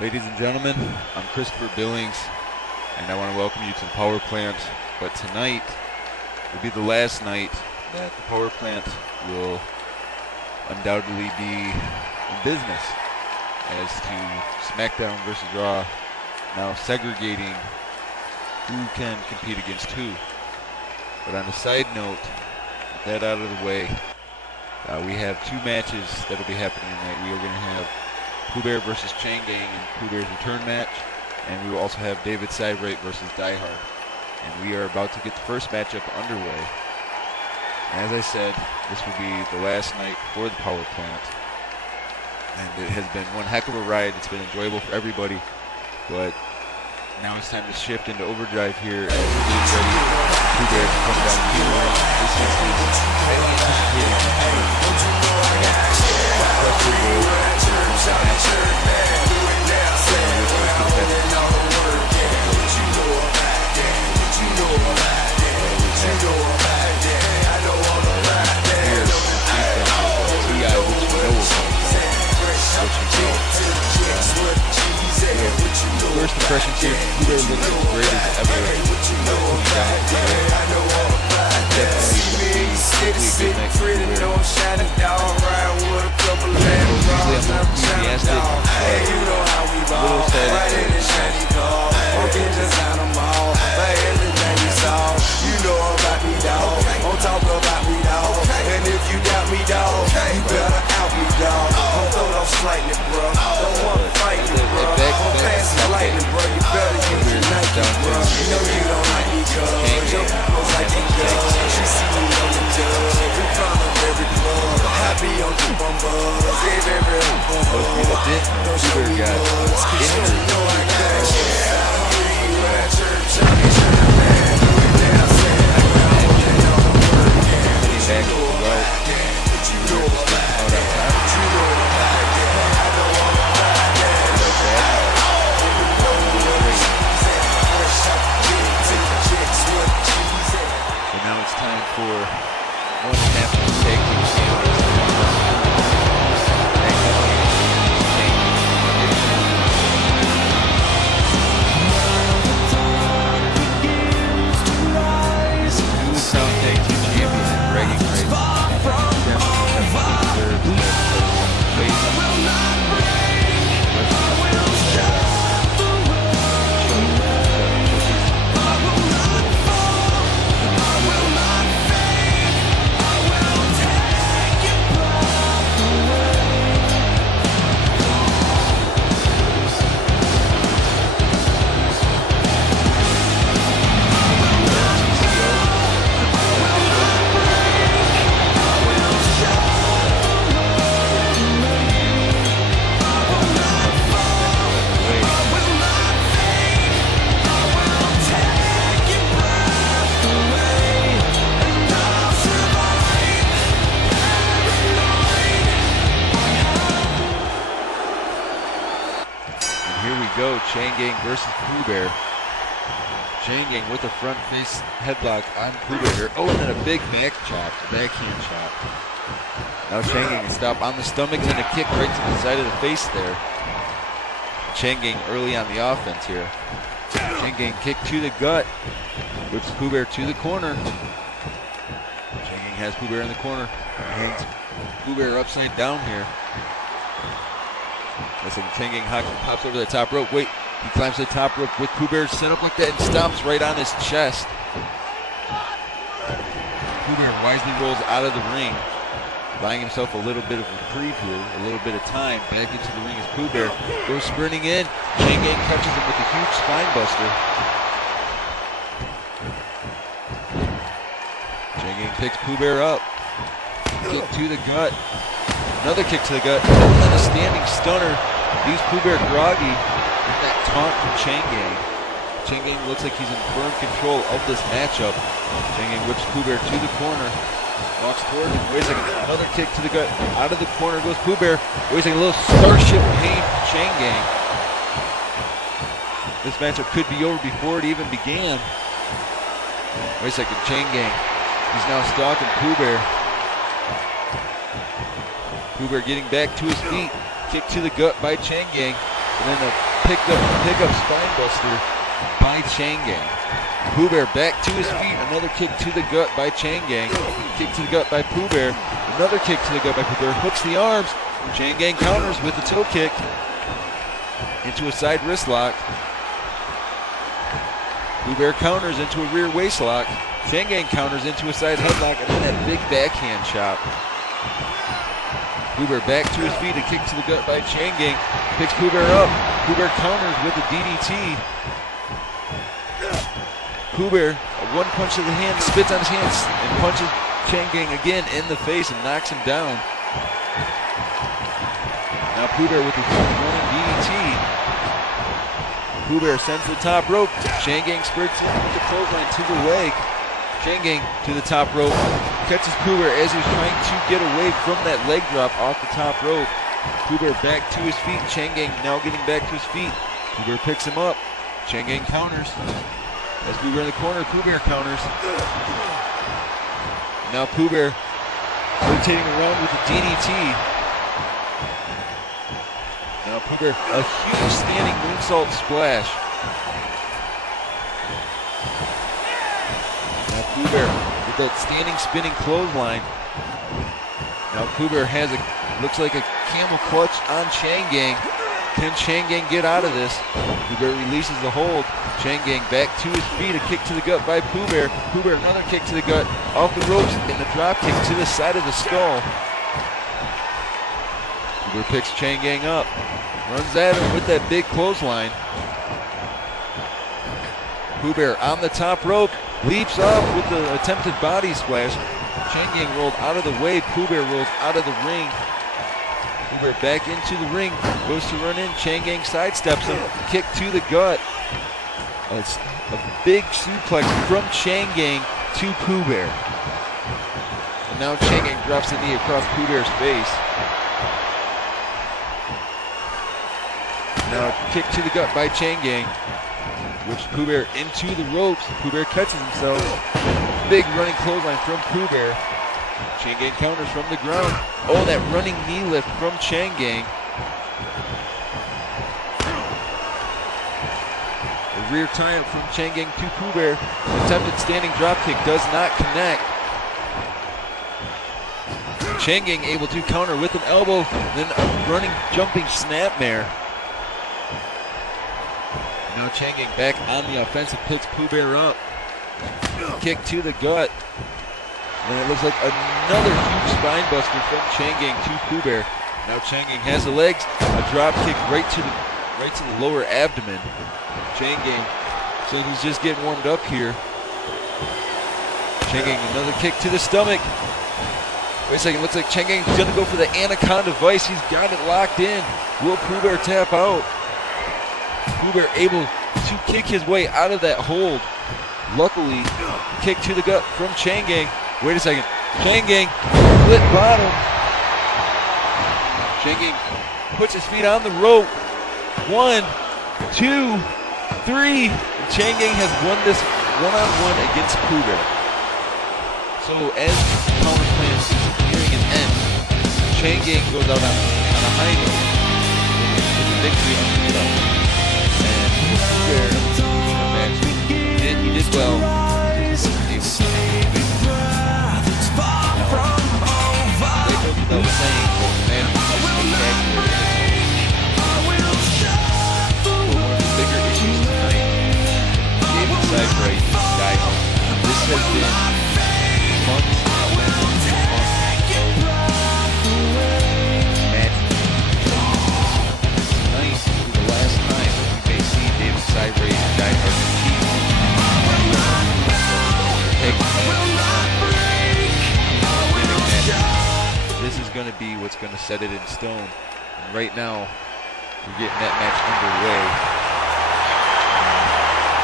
Ladies and gentlemen, I'm Christopher Billings, and I want to welcome you to the Power Plant. But tonight will be the last night that the Power Plant will undoubtedly be in business, as to SmackDown versus Raw now segregating who can compete against who. But on a side note, with that out of the way, we have two matches that will be happening tonight. We are going to have Pooh Bear versus Chain Gang in Pooh Bear's return match, and we will also have David Sidebright versus Die Hard. And we are about to get the first matchup underway. And as I said, this will be the last night for the Power Plant. And it has been one heck of a ride. It's been enjoyable for everybody. But now it's time to shift into overdrive here as we get ready. Pooh Bear to come down to the ring. This is his highly anticipated First impressions here, Pooh Bear looks as great as ever. Definitely a good next to Pooh Bear. Usually I'm more enthusiastic, but a little sad. And if you doubt me, dog, you better out me, dog. I'm throwed off slightly, bro. Don't want to fight me, bro. I'm passing lightning, bro. You better use your Nike, bro. You know you don't like me, cuz your girl's like a dog. She see me on the dub in front of every club. Happy on the bumbers, every don't show me buzz, cause you know I got shit. You at church, I be trying to man. Then I said, Back to the right. but you know about that. You know about that. I don't want to ride that. So now it's time for one half of the tag team champions. Two South Tag Team champions and bragging rights. Chain Gang versus Pooh Bear. Chain Gang with a front face headlock on Pooh Bear. Oh, and then a big backhand chop. Now Chain Gang can stop on the stomach and then a kick right to the side of the face there. Chain Gang early on the offense here. Chain Gang kick to the gut, whips Pooh Bear to the corner. Chain Gang has Pooh Bear in the corner. Hangs Pooh Bear upside down here. Looks like Chain Gang hockey pops over the top rope. Wait, he climbs the top rope with Pooh Bear set up like that and stomps right on his chest. Pooh Bear wisely rolls out of the ring, buying himself a little bit of reprieve here, a little bit of time. Back into the ring as Pooh Bear goes sprinting in. Chain Gang catches him with a huge spine buster. Chain Gang picks Pooh Bear up. Kick to the gut. Another kick to the gut. And then a standing stunner. Leaves Pooh Bear groggy with that taunt from Chain Gang. Chain Gang looks like he's in firm control of this matchup. Chain Gang whips Pooh Bear to the corner. Walks toward him. Wait a second. Another kick to the gut. Out of the corner goes Pooh Bear. Wait a second. A little Starship Pain from Chain Gang. This matchup could be over before it even began. Wait a second. Chain Gang. He's now stalking Pooh Bear. Pooh Bear getting back to his feet. Kick to the gut by Chain Gang. And then a pickup spinebuster by Changgang. Pooh Bear back to his feet. Another kick to the gut by Changgang. Kick to the gut by Pooh Bear. Another kick to the gut by Pooh Bear. Hooks the arms. Changgang counters with the toe kick into a side wrist lock. Pooh Bear counters into a rear waist lock. Changgang counters into a side headlock, and then that big backhand chop. Pooh Bear back to his feet, a kick to the gut by Changgang. Picks Pooh Bear up. Pooh Bear counters with a DDT. Pooh Bear, one punch to the hand, spits on his hands, and punches Changgang again in the face and knocks him down. Now Pooh Bear with the running DDT. Pooh Bear sends the top rope. Changgang sprints in with the clothesline to the leg. Changgang to the top rope. Catches Pooh Bear as he's trying to get away from that leg drop off the top rope. Pooh Bear back to his feet. Changgang now getting back to his feet. Pooh Bear picks him up. Changgang counters. As Pooh Bear in the corner, Pooh Bear counters. Now Pooh Bear rotating around with the DDT. Now Pooh Bear, a huge standing moonsault splash. Now Pooh Bear with that standing spinning clothesline. Now Pooh Bear has looks like a camel clutch on Changgang. Can Changgang get out of this? Pooh Bear releases the hold. Changgang back to his feet, a kick to the gut by Pooh Bear. Pooh Bear another kick to the gut, off the ropes, and the drop kick to the side of the skull. Pooh Bear picks Changgang up, runs at him with that big clothesline. Pooh Bear on the top rope, leaps off with the attempted body splash. Changgang rolled out of the way. Pooh Bear rolls out of the ring. Pooh Bear back into the ring, goes to run in. Changgang sidesteps him, kick to the gut. It's a big suplex from Changgang to Pooh Bear. And now Changgang drops the knee across Pooh Bear's face. Now kick to the gut by Changgang, which Pooh Bear into the ropes. Pooh Bear catches himself. Big running clothesline from Pooh Bear. Changgang counters from the ground. Oh, that running knee lift from Changgang. A rear tie-up from Changgang to Pooh Bear. Attempted standing dropkick does not connect. Changgang able to counter with an elbow, then a running, jumping snapmare. Now Changgang back on the offensive, picks Pooh Bear up. Kick to the gut. And it looks like another huge spine buster from Changgang to Pooh Bear. Now Changgang has the legs, a drop kick right to the lower abdomen. Changgang, so he's just getting warmed up here. Changgang, another kick to the stomach. Wait a second, looks like Changgang's gonna go for the Anaconda Vice. He's got it locked in. Will Pooh Bear tap out? Pooh Bear able to kick his way out of that hold. Luckily, kick to the gut from Changgang. Wait a second, Changgang, split bottom. Changgang puts his feet on the rope. 1, 2, 3. And Changgang has won this one-on-one against Pooh Bear. So as Power Plant is nearing an end, Changgang goes out on a high note with a victory on the belt. And Pooh Bear, he did well. Without saying, man, one of the bigger issues tonight, David Cybright, Guy Hunt. This has been months of matches. Tonight will be the last time that we may see David Cybright and Guy Hunt compete. This is going to be what's going to set it in stone. And right now, we're getting that match underway.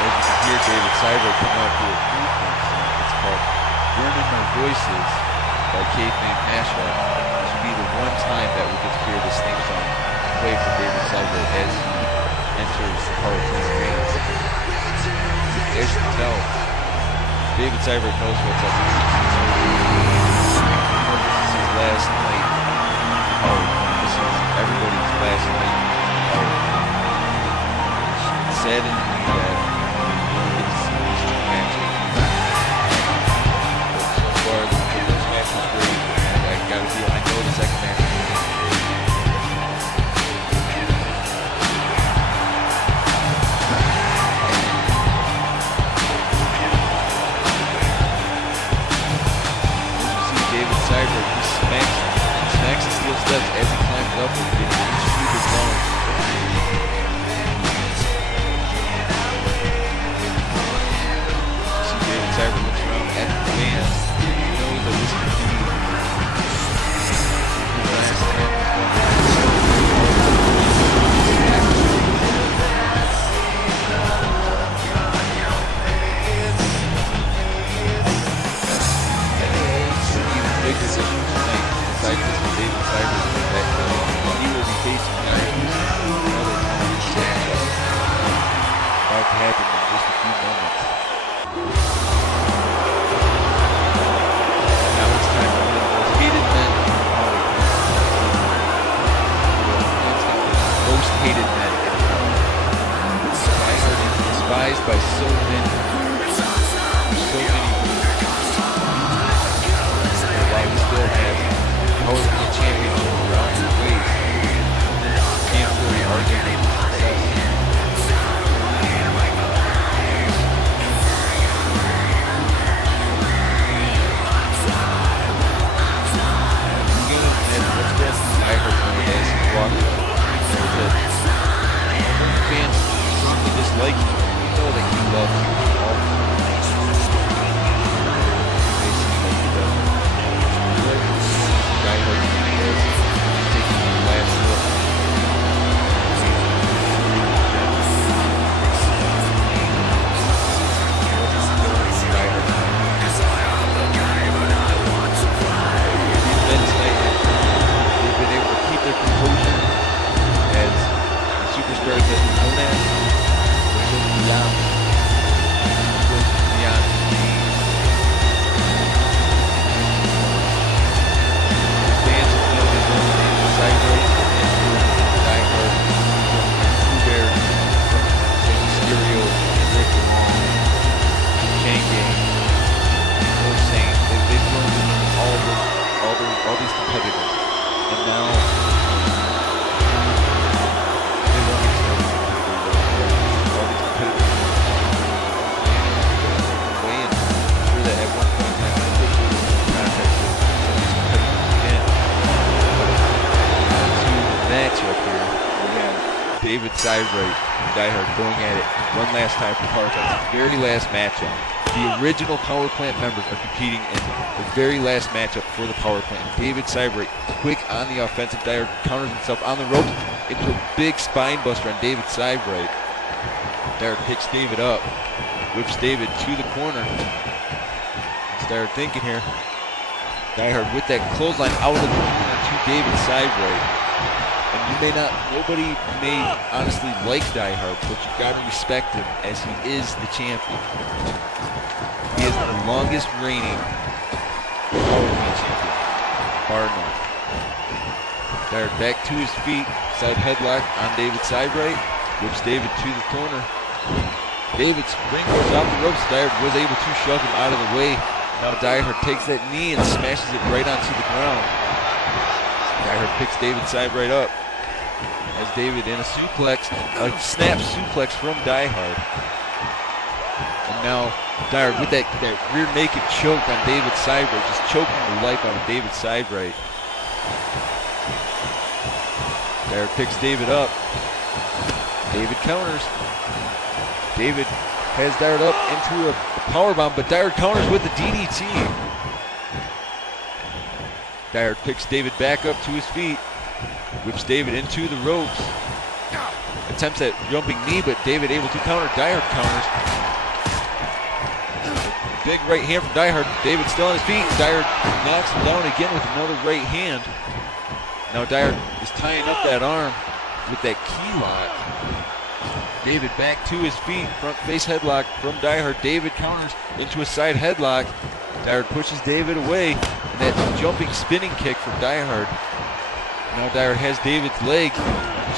As you can hear David Cybright come out with a new theme song. It's called Burning My Voices by Caveman Mashup. This will be the one time that we get to hear this theme song played for David Cybright as he enters the Power Plant Reigns. As you can tell, David Cybright knows what's up. This is last night. Oh, this is everybody's last night. saddened me that it's two matches. So far, the first match was great. I know the second match. David Cyber, he smacks the steel steps as he climbs up and gets super blown. See David Cyber looks around at the fans. He knows that this could be the last big decision tonight. Besides this, David Cyber that he will be facing another matchup. About to happen in just a few moments. Now it's time for the most hated men in power. Most hated men in power. Despised by so many. Still has power championship around his waist. Can't really argue with his success. Let's go through Ironman as he's walking. Fans certainly dislike him. We know that he loves all the taking the last look. They've been able to keep their composure as the superstars that are known as beyond. All these competitors, and now they won't be all these competitors way, and I'm sure that at one point in time they will be contact with some of these competitors again. To the matchup here, David Cyber and Die Hard going at it one last time for Power Plant. The very last matchup. The original Power Plant members are competing in the very last matchup for the Power Plant. David Cyber, quick on the offensive. Die Hard counters himself on the ropes into a big spine buster on David Cyber. Die Hard picks David up, whips David to the corner. Die Hard thinking here. Die Hard with that clothesline out of the corner to David Cyber. And nobody may honestly like Die Hard, but you gotta respect him as he is the champion. He is the longest reigning Power Plant champion, bar none. Die Hard back to his feet, side headlock on David Cyber, whips David to the corner. David springboards off the ropes. Die Hard was able to shove him out of the way. Now Die Hard takes that knee and smashes it right onto the ground. Die Hard picks David Cyber up. As David in a suplex, a snap suplex from Die Hard. And now Die Hard with that rear naked choke on David Cyber, just choking the life out of David Cyber. Die Hard picks David up. David counters. David has Die Hard up into a powerbomb, but Die Hard counters with the DDT. Die Hard picks David back up to his feet. Whips David into the ropes. Attempts at jumping knee, but David able to counter. Die Hard counters. Big right hand from Die Hard. David still on his feet. Die Hard knocks him down again with another right hand. Now Die Hard is tying up that arm with that key lock. David back to his feet. Front face headlock from Die Hard. David counters into a side headlock. Die Hard pushes David away. And that jumping spinning kick from Die Hard. Now Die Hard has David's leg,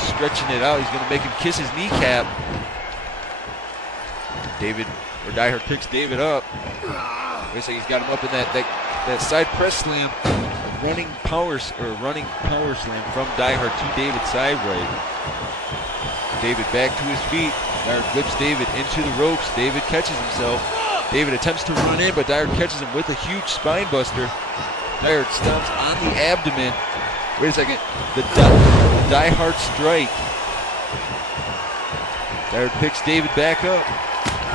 stretching it out. He's going to make him kiss his kneecap. David, or Die-Hard picks David up. Looks like he's got him up in that side press slam. Running power slam from Die-Hard to David side right. David back to his feet. Die-Hard flips David into the ropes. David catches himself. David attempts to run in, but Die-Hard catches him with a huge spine buster. Die-Hard stomps on the abdomen. Wait a second. The Die-Hard strike. Die-Hard picks David back up.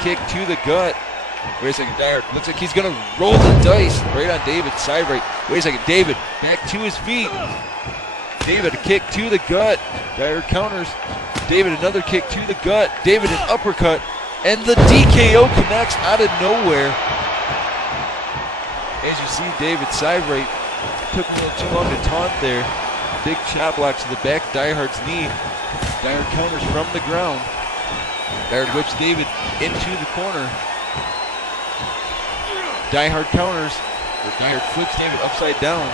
Kick to the gut. Wait a second. Die-Hard looks like he's going to roll the dice right on David's side right. Wait a second. David back to his feet. David a kick to the gut. Die-Hard counters. David another kick to the gut. David an uppercut. And the DKO connects out of nowhere. As you see, David's side right took a little too long to taunt there. Big chop block to the back, Die-Hard's knee. Die-Hard counters from the ground. Die-Hard whips David into the corner. Die-Hard counters. Die-Hard flips David upside down.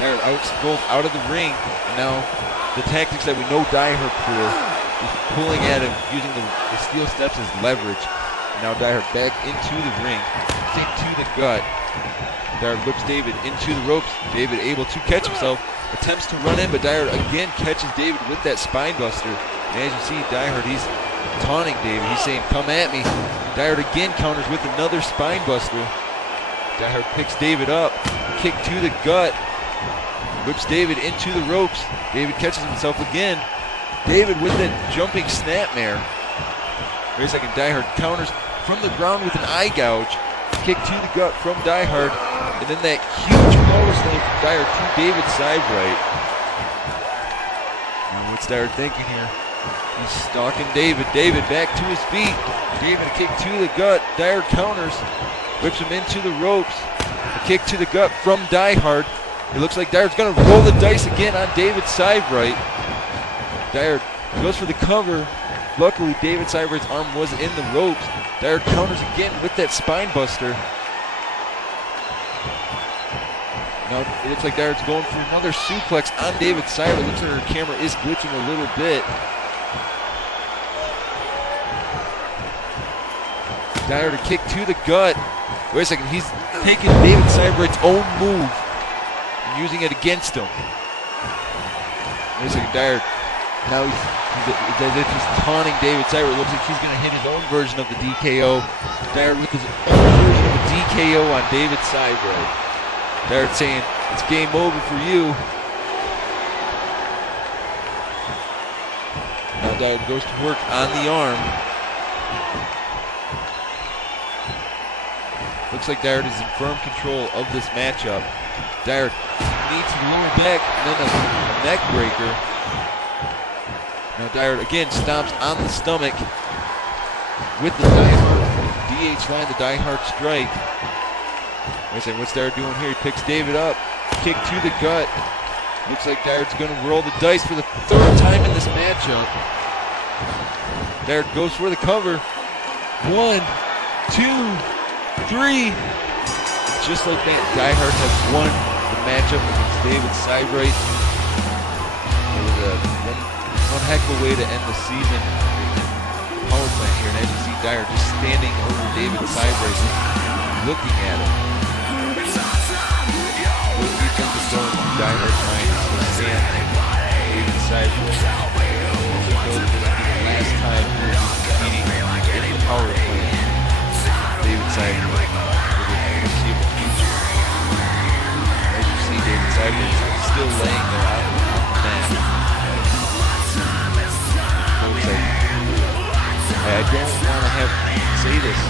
Die-Hard goes out of the ring. And now the tactics that we know Die-Hard for is pulling at him, using the steel steps as leverage. And now Die-Hard back into the ring. Kick to the gut. Die-Hard whips David into the ropes. David able to catch himself. Attempts to run in, but Die-Hard again catches David with that spine buster. And as you see, Die-Hard, he's taunting David. He's saying, come at me. Die-Hard again counters with another spine buster. Die-Hard picks David up. Kick to the gut. Whips David into the ropes. David catches himself again. David with that jumping snapmare. Wait a second. Die-Hard counters from the ground with an eye gouge. Kick to the gut from Die-Hard. And then that huge power slam from Die-Hard to David's side right. And what's Die-Hard thinking here? He's stalking David. David back to his feet. David a kick to the gut. Die-Hard counters. Whips him into the ropes. A kick to the gut from Die-Hard. It looks like Die-Hard's going to roll the dice again on David's side right. Die-Hard goes for the cover. Luckily, David's side right's arm was in the ropes. Die-Hard counters again with that spine buster. Now it looks like Die-Hard's going for another suplex on David's side right. It looks like her camera is glitching a little bit. Die-Hard a kick to the gut. Wait a second, he's taking David's side right's own move and using it against him. Wait a second, Die-Hard. Now he's just taunting David's side right. Looks like he's going to hit his own version of the DKO. Die-Hard with his own version of the DKO on David's side right. Die-Hard saying, it's game over for you. Now Die-Hard goes to work on the arm. Looks like Die-Hard is in firm control of this matchup. Die-Hard needs the lower back and then a neck breaker. Now Die-Hard again stomps on the stomach with the Die-Hard DH line, the Die-Hard strike. Wait a second, what's Die-Hard doing here? He picks David up, kick to the gut. Looks like Die-Hard's going to roll the dice for the third time in this matchup. Die-Hard goes for the cover. 1, 2, 3. Just like that, Die-Hard has won the matchup against David's side right. It was one heck of a way to end the season. Power plant here, and as you see, Die-Hard just standing over David's side right, looking at him. What do you think is going through Die-Hard's mind as he stands David's side right? Last time he was competing in the power plant, David's side right. As you see, David's side right is still laying there on the mat. I don't want to say this.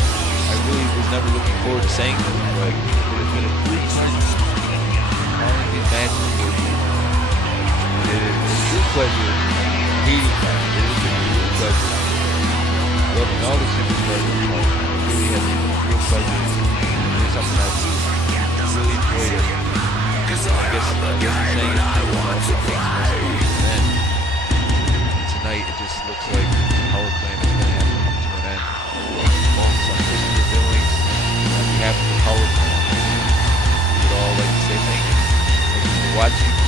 I really was never looking forward to saying this, but it has been a great time following these matches. It is a true pleasure hating them. It has been a true pleasure loving all the superstars. It really has been a real pleasure doing something else. I really enjoyed it. I guess I'm saying it too much. And tonight it just looks like Power Plant is going to have to come to an end. Falls on Christopher Billings on behalf of the Power Plant. We would all like to say thank you. Thank you for watching.